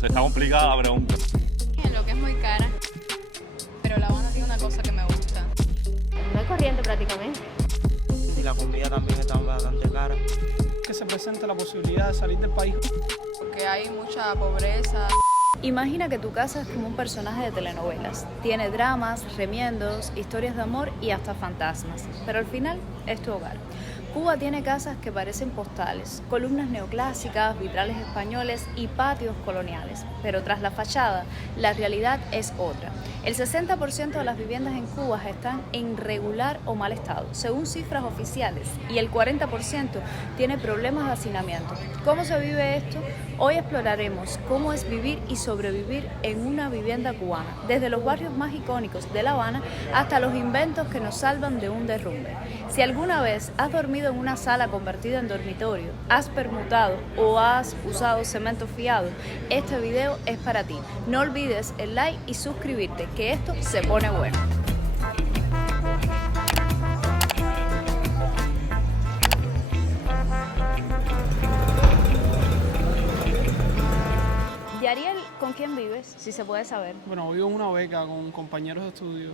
Está complicada la pregunta. Lo que es muy cara, pero La Habana tiene una cosa que me gusta. No hay corriente prácticamente. Y la comida también está bastante cara. Que se presente la posibilidad de salir del país. Porque hay mucha pobreza. Imagina que tu casa es como un personaje de telenovelas. Tiene dramas, remiendos, historias de amor y hasta fantasmas. Pero al final es tu hogar. Cuba tiene casas que parecen postales, columnas neoclásicas, vitrales españoles y patios coloniales. Pero tras la fachada, la realidad es otra. El 60% de las viviendas en Cuba están en regular o mal estado, según cifras oficiales, y el 40% tiene problemas de hacinamiento. ¿Cómo se vive esto? Hoy exploraremos cómo es vivir y sobrevivir en una vivienda cubana, desde los barrios más icónicos de La Habana hasta los inventos que nos salvan de un derrumbe. Si alguna vez has dormido en una sala convertida en dormitorio, has permutado o has usado cemento fiado, este video es para ti. No olvides el like y suscribirte, que esto se pone bueno. Yariel, ¿con quién vives? Si se puede saber. Bueno, vivo en una beca con compañeros de estudio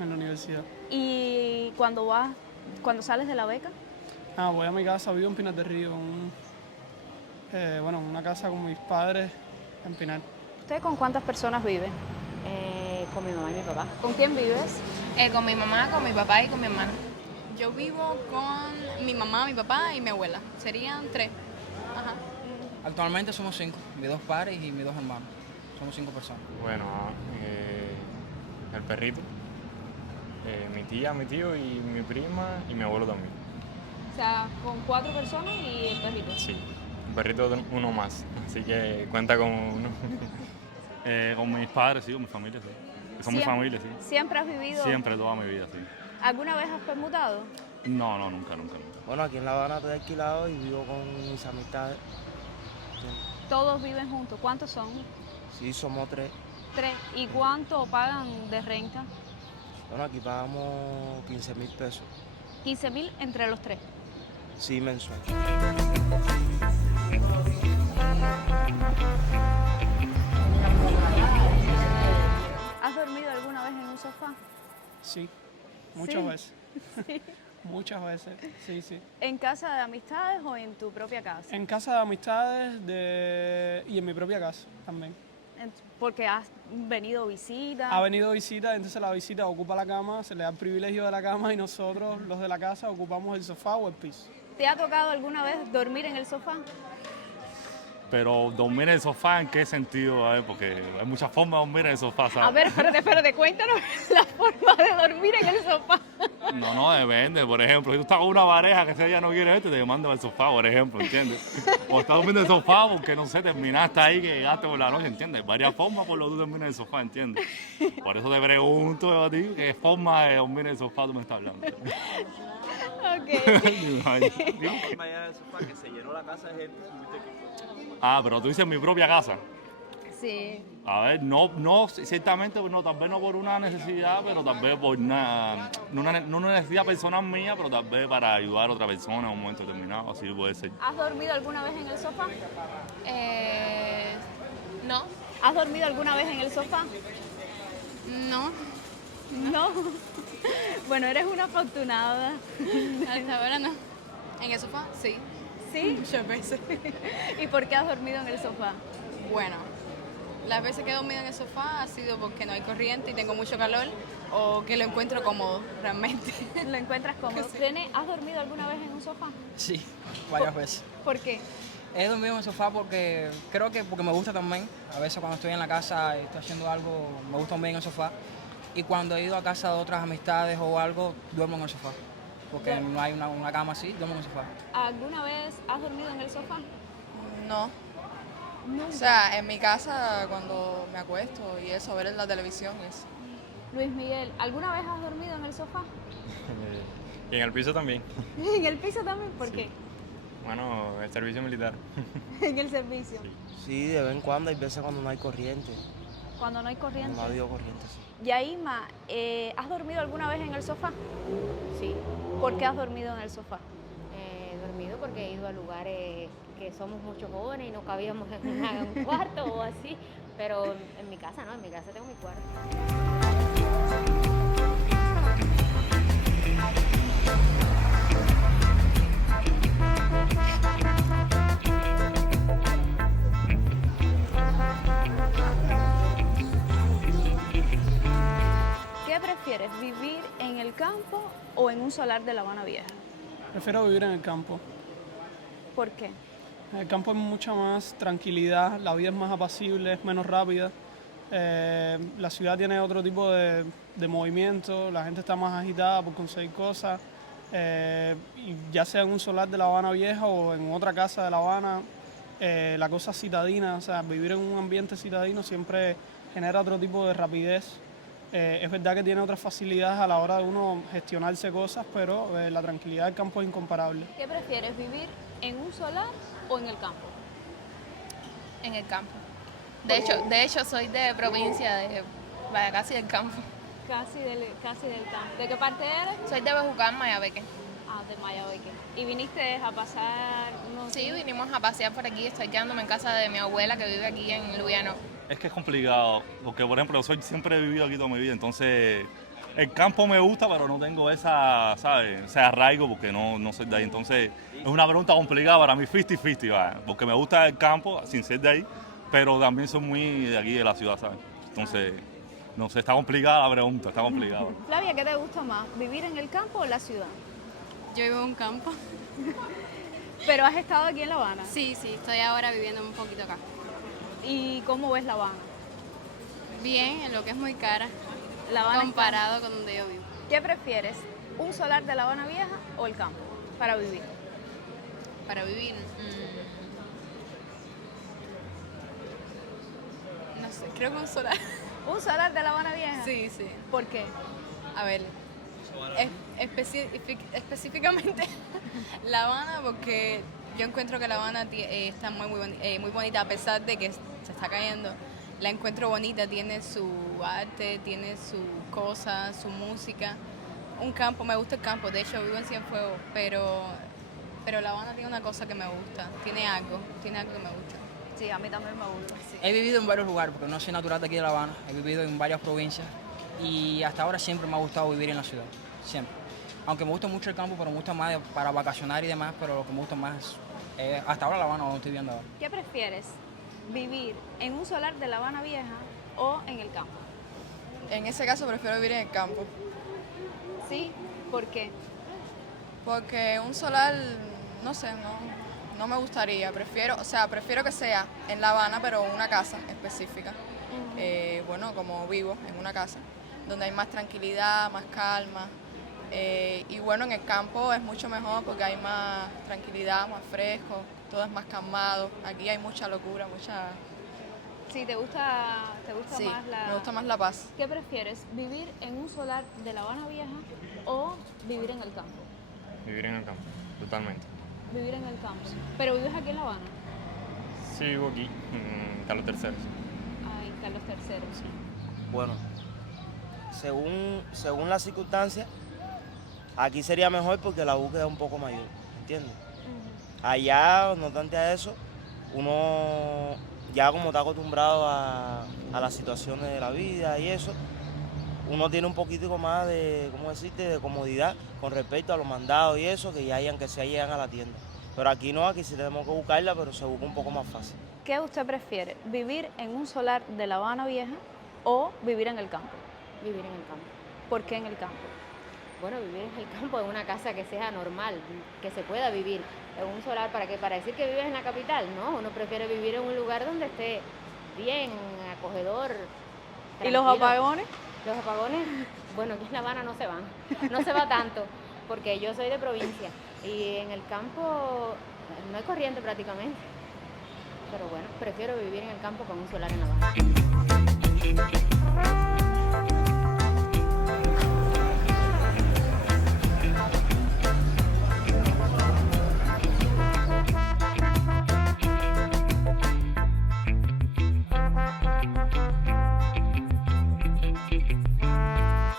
en la universidad. ¿Y cuando sales de la beca? Voy a mi casa, vivo en Pinar del Río, en una casa con mis padres en Pinar. ¿Usted con cuántas personas vive? Con mi mamá y mi papá. ¿Con quién vives? Con mi mamá, con mi papá y con mi hermana. Yo vivo con mi mamá, mi papá y mi abuela. Serían 3. Ajá. Actualmente somos 5, mis 2 padres y mis 2 hermanos. Somos 5 personas. Bueno, el perrito, mi tía, mi tío y mi prima y mi abuelo también. O sea, con 4 personas y el perrito. Sí, un perrito de uno más, así que cuenta con uno. Con mis padres, sí, con mi familia, sí. Son mi familia, sí. ¿Siempre has vivido? Siempre, toda mi vida, sí. ¿Alguna vez has permutado? No, nunca. Bueno, aquí en La Habana estoy alquilado y vivo con mis amistades. ¿Todos viven juntos? ¿Cuántos son? Sí, somos 3. 3. ¿Y cuánto pagan de renta? Bueno, aquí pagamos 15.000 pesos. 15.000 entre los 3. Sí, mensual. ¿Has dormido alguna vez en un sofá? Sí, muchas Sí. veces. Muchas veces, sí. ¿En casa de amistades o en tu propia casa? En casa de amistades y en mi propia casa también. Porque has venido visita. Ha venido visita, entonces la visita ocupa la cama, se le da el privilegio de la cama y nosotros, los de la casa, ocupamos el sofá o el piso. ¿Te ha tocado alguna vez dormir en el sofá? Pero dormir en el sofá, ¿en qué sentido? A ver, porque hay muchas formas de dormir en el sofá, ¿sabes? A ver, espérate, cuéntanos la forma de dormir en el sofá. No, depende. Por ejemplo, si tú estás con una pareja que ella no quiere verte, te demanda el sofá, por ejemplo, ¿entiendes? O estás durmiendo en el sofá porque, no sé, terminaste ahí, que llegaste por la noche, ¿entiendes? Hay varias formas por lo que tú terminas en el sofá, ¿entiendes? Por eso te pregunto a ti, ¿qué forma de dormir en el sofá tú me estás hablando? Ok. Mañana del sofá que se llenó la casa de gente. Pero tú dices mi propia casa. Sí. A ver, no, ciertamente, no, tal vez no por una necesidad, pero tal vez por una necesidad personal mía, pero tal vez para ayudar a otra persona en un momento determinado, así puede ser. ¿Has dormido alguna vez en el sofá? No. ¿Has dormido alguna vez en el sofá? No. No. Bueno, eres una afortunada. Hasta ahora no. ¿En el sofá? Sí. ¿Sí? Muchas veces. ¿Y por qué has dormido en el sofá? Bueno, las veces que he dormido en el sofá ha sido porque no hay corriente y tengo mucho calor o que lo encuentro cómodo, realmente. ¿Lo encuentras cómodo? Sí. René, ¿has dormido alguna vez en un sofá? Sí, varias veces. ¿Por qué? He dormido en el sofá porque porque me gusta también. A veces cuando estoy en la casa y estoy haciendo algo, me gusta dormir en el sofá. Y cuando he ido a casa de otras amistades o algo, duermo en el sofá. Porque no hay una cama así, duermo en el sofá. ¿Alguna vez has dormido en el sofá? No. Nunca. O sea, en mi casa cuando me acuesto y eso, ver en la televisión y eso. Luis Miguel, ¿alguna vez has dormido en el sofá? Y en el piso también. ¿En el piso también? ¿Por qué? Bueno, el servicio militar. En el servicio. Sí, de vez en cuando, hay veces cuando no hay corriente. Cuando no hay corriente. Cuando no ha habido corriente, sí. Yaima, ¿has dormido alguna vez en el sofá? Sí. ¿Por qué has dormido en el sofá? He dormido porque he ido a lugares porque somos muchos jóvenes y no cabíamos en un cuarto o así, pero en mi casa no, en mi casa tengo mi cuarto. ¿Qué prefieres, vivir en el campo o en un solar de La Habana Vieja? Prefiero vivir en el campo. ¿Por qué? En el campo hay mucha más tranquilidad, la vida es más apacible, es menos rápida. La ciudad tiene otro tipo de movimiento, la gente está más agitada por conseguir cosas. Y ya sea en un solar de La Habana Vieja o en otra casa de La Habana, la cosa citadina, o sea, vivir en un ambiente citadino siempre genera otro tipo de rapidez. Es verdad que tiene otras facilidades a la hora de uno gestionarse cosas, pero la tranquilidad del campo es incomparable. ¿Qué prefieres, vivir en un solar o en el campo? En el campo. De hecho soy de provincia, vaya, casi del campo. Casi del campo. ¿De qué parte eres? Soy de Bejucán, Mayabeque. Ah, de Mayabeque. ¿Y viniste a pasar unos Sí, días? vinimos a pasear por aquí, estoy quedándome en casa de mi abuela que vive aquí en Lubiano. Es que es complicado, porque por ejemplo, siempre he vivido aquí toda mi vida, entonces el campo me gusta, pero no tengo esa, ¿sabes? Ese arraigo porque no soy de ahí. Entonces es una pregunta complicada para mí, 50-50, ¿vale? Porque me gusta el campo sin ser de ahí, pero también soy muy de aquí de la ciudad, ¿sabes? Entonces, no sé, está complicada la pregunta, está complicada. Flavia, ¿qué te gusta más, vivir en el campo o en la ciudad? Yo vivo en un campo. Pero has estado aquí en La Habana. Sí, estoy ahora viviendo un poquito acá. ¿Y cómo ves La Habana? Bien, en lo que es muy cara, La Habana comparado con donde yo vivo. ¿Qué prefieres, un solar de La Habana Vieja o el campo para vivir? Para vivir, no sé, creo que un solar. ¿Un solar de La Habana Vieja? Sí. ¿Por qué? A ver, específicamente La Habana, porque yo encuentro que La Habana está muy bonita, a pesar de que se está cayendo. La encuentro bonita, tiene su arte, tiene sus cosas, su música. Un campo, me gusta el campo, de hecho vivo en Cienfuegos, pero La Habana tiene una cosa que me gusta, tiene algo que me gusta. Sí, a mí también me gusta. Sí. He vivido en varios lugares, porque no soy natural de aquí de La Habana. He vivido en varias provincias y hasta ahora siempre me ha gustado vivir en la ciudad, siempre. Aunque me gusta mucho el campo, pero me gusta más para vacacionar y demás, pero lo que me gusta más es hasta ahora La Habana, donde estoy viendo ahora. ¿Qué prefieres, vivir en un solar de La Habana Vieja o en el campo? En ese caso prefiero vivir en el campo, Sí, ¿por qué? porque un solar, no sé, no me gustaría. Prefiero que sea en La Habana, pero una casa específica. Bueno, como vivo en una casa, donde hay más tranquilidad, más calma. Y bueno, en el campo es mucho mejor porque hay más tranquilidad, más fresco, todo es más calmado. Aquí hay mucha locura, Sí, ¿te gusta Sí, más la... me gusta más la paz. ¿Qué prefieres, vivir en un solar de La Habana Vieja o vivir en el campo? Vivir en el campo, totalmente. Vivir en el campo. ¿Pero vives aquí en La Habana? Sí, vivo aquí, en Carlos III. Ay, Carlos III. Sí. Bueno, según las circunstancias, aquí sería mejor porque la búsqueda es un poco mayor, ¿entiendes? Allá, no tanto a eso, uno ya como está acostumbrado a las situaciones de la vida y eso, uno tiene un poquitico más de, ¿cómo decirte?, de comodidad con respecto a los mandados y eso, que ya hayan, que se llegan a la tienda. Pero aquí no, aquí sí tenemos que buscarla, pero se busca un poco más fácil. ¿Qué usted prefiere, vivir en un solar de La Habana Vieja o vivir en el campo? Vivir en el campo. ¿Por qué en el campo? Bueno, vivir en el campo en una casa que sea normal, que se pueda vivir. En un solar, ¿para qué? ¿Para decir que vives en la capital? No, uno prefiere vivir en un lugar donde esté bien, acogedor. ¿Y los tranquilo. apagones? Los apagones, bueno, aquí en La Habana no se van, no se va tanto, porque yo soy de provincia y en el campo no hay corriente prácticamente. Pero bueno, prefiero vivir en el campo con un solar en La Habana.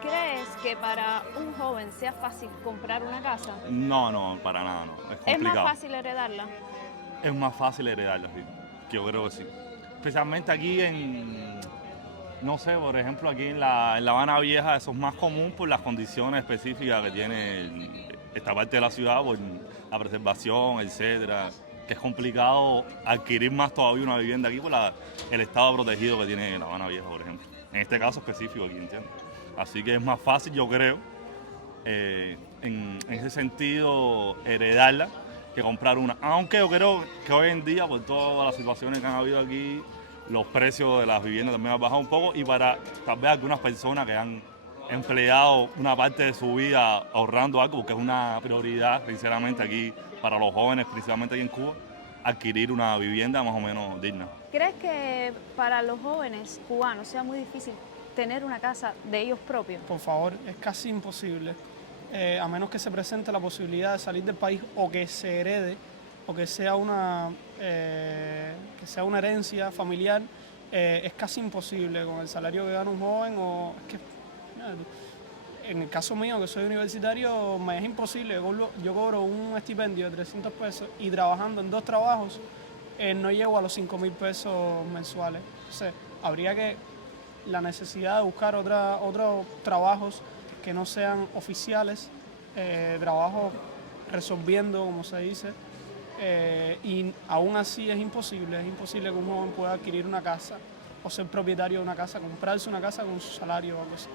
¿Crees que para un joven sea fácil comprar una casa? No, para nada, no. Es ¿Es más complicado. fácil heredarla? es más fácil heredarla, sí. Que yo creo que sí. Especialmente aquí no sé, por ejemplo, aquí en la Habana Vieja eso es más común por las condiciones específicas que tiene esta parte de la ciudad, por la preservación, etcétera, que es complicado adquirir más todavía una vivienda aquí por el estado protegido que tiene la Habana Vieja, por ejemplo. En este caso específico aquí, ¿entiendes? Así que es más fácil, yo creo, en ese sentido, heredarla que comprar una. Aunque yo creo que hoy en día, por todas las situaciones que han habido aquí, los precios de las viviendas también han bajado un poco y para tal vez algunas personas que han empleado una parte de su vida ahorrando algo, porque es una prioridad, sinceramente, aquí para los jóvenes, principalmente aquí en Cuba, adquirir una vivienda más o menos digna. ¿Crees que para los jóvenes cubanos sea muy difícil tener una casa de ellos propios? Por favor, es casi imposible, a menos que se presente la posibilidad de salir del país o que se herede o que sea una herencia familiar, es casi imposible con el salario que gana un joven o es que, en el caso mío, que soy universitario, me es imposible. Yo cobro un estipendio de 300 pesos y trabajando en 2 trabajos no llego a los 5.000 pesos mensuales. Entonces, habría la necesidad de buscar otros trabajos que no sean oficiales, trabajos resolviendo, como se dice, y aún así es imposible que un joven pueda adquirir una casa o ser propietario de una casa, comprarse una casa con su salario o algo así.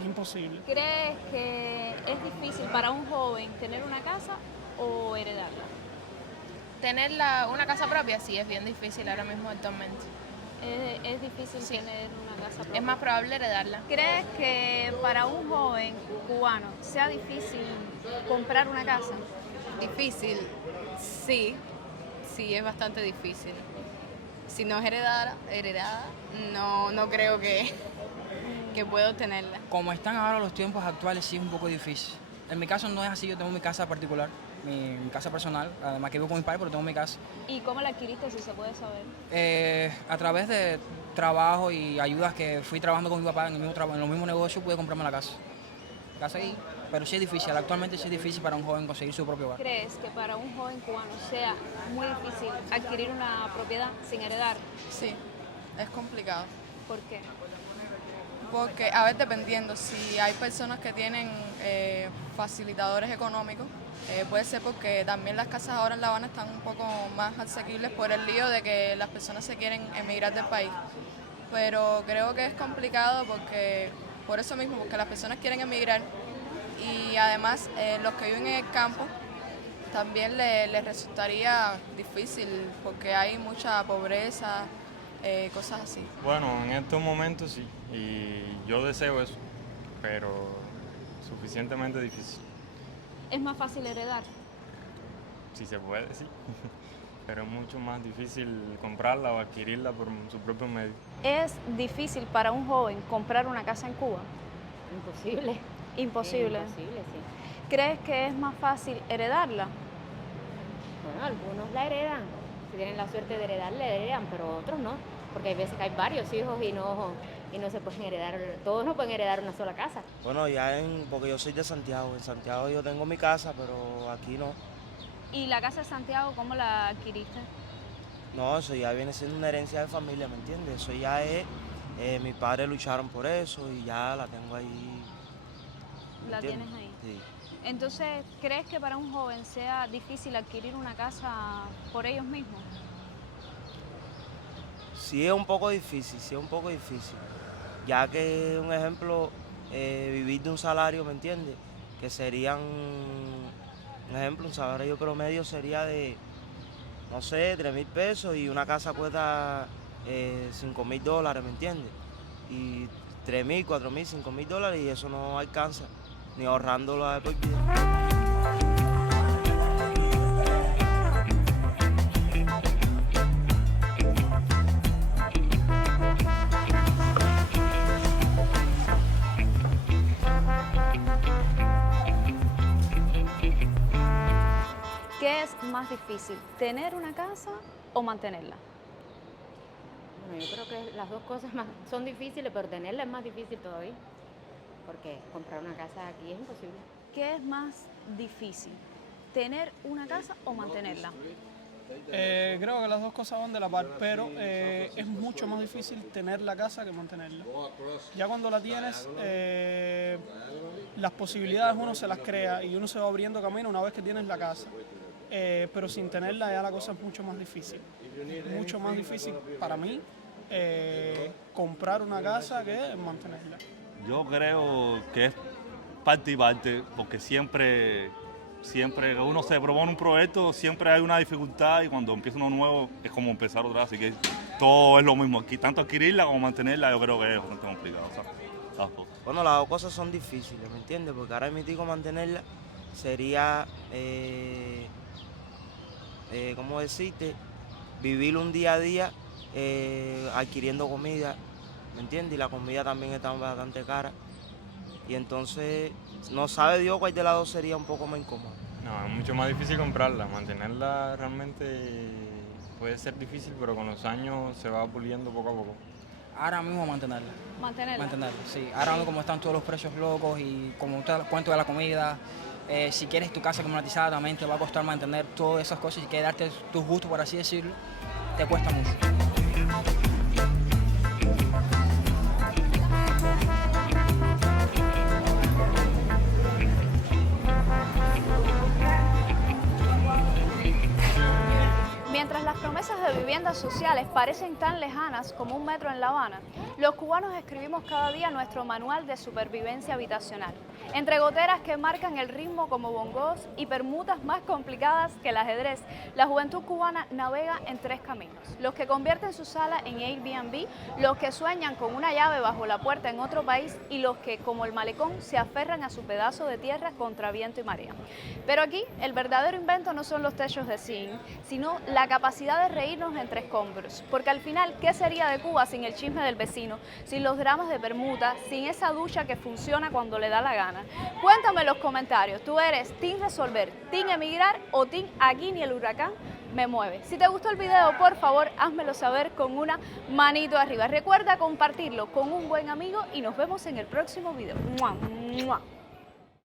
Es imposible. ¿Crees que es difícil para un joven tener una casa o heredarla? Tener una casa propia sí es bien difícil ahora mismo actualmente. Es difícil tener una casa propia. Es más probable heredarla. ¿Crees que para un joven cubano sea difícil comprar una casa? Difícil, sí, es bastante difícil. Si no es heredada, no creo que pueda obtenerla. Como están ahora los tiempos actuales, sí es un poco difícil. En mi caso no es así, yo tengo mi casa particular, mi casa personal, además que vivo con mi padre, pero tengo mi casa. ¿Y cómo la adquiriste, si se puede saber? A través de trabajo y ayudas que fui trabajando con mi papá en los mismos negocios, pude comprarme la casa. Ahí, pero sí es difícil, actualmente sí es difícil para un joven conseguir su propio hogar. ¿Crees que para un joven cubano sea muy difícil adquirir una propiedad sin heredar? Sí, es complicado. ¿Por qué? Porque, a ver, dependiendo, si hay personas que tienen facilitadores económicos, puede ser porque también las casas ahora en La Habana están un poco más asequibles por el lío de que las personas se quieren emigrar del país. Pero creo que es complicado porque, por eso mismo, porque las personas quieren emigrar y además los que viven en el campo también les resultaría difícil porque hay mucha pobreza, cosas así. Bueno, en estos momentos sí, y yo deseo eso, pero suficientemente difícil. ¿Es más fácil heredar? Si se puede, sí, pero es mucho más difícil comprarla o adquirirla por su propio medio. ¿Es difícil para un joven comprar una casa en Cuba? Imposible. Imposible. Imposible, sí. ¿Crees que es más fácil heredarla? Bueno, algunos la heredan. Si tienen la suerte de heredar, la heredan, pero otros no. Porque hay veces que hay varios hijos y no se pueden heredar, todos no pueden heredar una sola casa. Bueno, porque yo soy de Santiago. En Santiago yo tengo mi casa, pero aquí no. ¿Y la casa de Santiago cómo la adquiriste? No, eso ya viene siendo una herencia de familia, ¿me entiendes? Eso ya es, mis padres lucharon por eso y ya la tengo ahí. ¿La ¿Entiendes? tienes ahí? Sí. Entonces, ¿crees que para un joven sea difícil adquirir una casa por ellos mismos? Sí es un poco difícil, ya que, un ejemplo, vivir de un salario, ¿me entiendes? Que serían, un ejemplo, un salario promedio sería de, no sé, 3.000 pesos y una casa cuesta $5.000, ¿me entiendes? Y 3.000, 4.000, $5.000 y eso no alcanza, ni ahorrándolo de por vida. ¿Qué es más difícil, tener una casa o mantenerla? Bueno, yo creo que las dos cosas son difíciles, pero tenerla es más difícil todavía. Porque comprar una casa aquí es imposible. ¿Qué es más difícil, tener una casa o mantenerla? Creo que las dos cosas van de la par, pero es mucho más difícil tener la casa que mantenerla. Ya cuando la tienes, las posibilidades uno se las crea y uno se va abriendo camino una vez que tienes la casa. Pero sin tenerla ya la cosa es mucho más difícil. Mucho más difícil para mí comprar una casa que mantenerla. Yo creo que es parte y parte, porque siempre que uno se propone un proyecto, siempre hay una dificultad y cuando empieza uno nuevo es como empezar otra vez, así que todo es lo mismo. Aquí, tanto adquirirla como mantenerla, yo creo que es bastante complicado. ¿Sabes? Las dos. Bueno, las dos cosas son difíciles, ¿me entiendes? Porque ahora mismo mantenerla sería, ¿cómo decirte? Vivir un día a día adquiriendo comida, ¿me entiendes? Y la comida también está bastante cara. Y entonces, no sabe Dios cuál de las dos sería un poco más incómodo. No, es mucho más difícil comprarla. Mantenerla realmente puede ser difícil, pero con los años se va puliendo poco a poco. Ahora mismo mantenerla. Mantenerla. Mantenerla, sí. Ahora mismo como están todos los precios locos y como te cuento de la comida, si quieres tu casa climatizada también te va a costar mantener todas esas cosas y que darte tus gustos, por así decirlo, te cuesta mucho. Mientras las promesas de viviendas sociales parecen tan lejanas como un metro en La Habana, los cubanos escribimos cada día nuestro manual de supervivencia habitacional. Entre goteras que marcan el ritmo como bongos y permutas más complicadas que el ajedrez, la juventud cubana navega en tres caminos. Los que convierten su sala en Airbnb, los que sueñan con una llave bajo la puerta en otro país y los que, como el malecón, se aferran a su pedazo de tierra contra viento y marea. Pero aquí, el verdadero invento no son los techos de zinc, sino la capacidad de reírnos entre escombros. Porque al final, ¿qué sería de Cuba sin el chisme del vecino, sin los dramas de permuta, sin esa ducha que funciona cuando le da la gana? Cuéntame en los comentarios, ¿tú eres team resolver, team emigrar o team aquí ni el huracán me mueve? Si te gustó el video, por favor, házmelo saber con una manito arriba. Recuerda compartirlo con un buen amigo y nos vemos en el próximo video. ¡Mua, mua!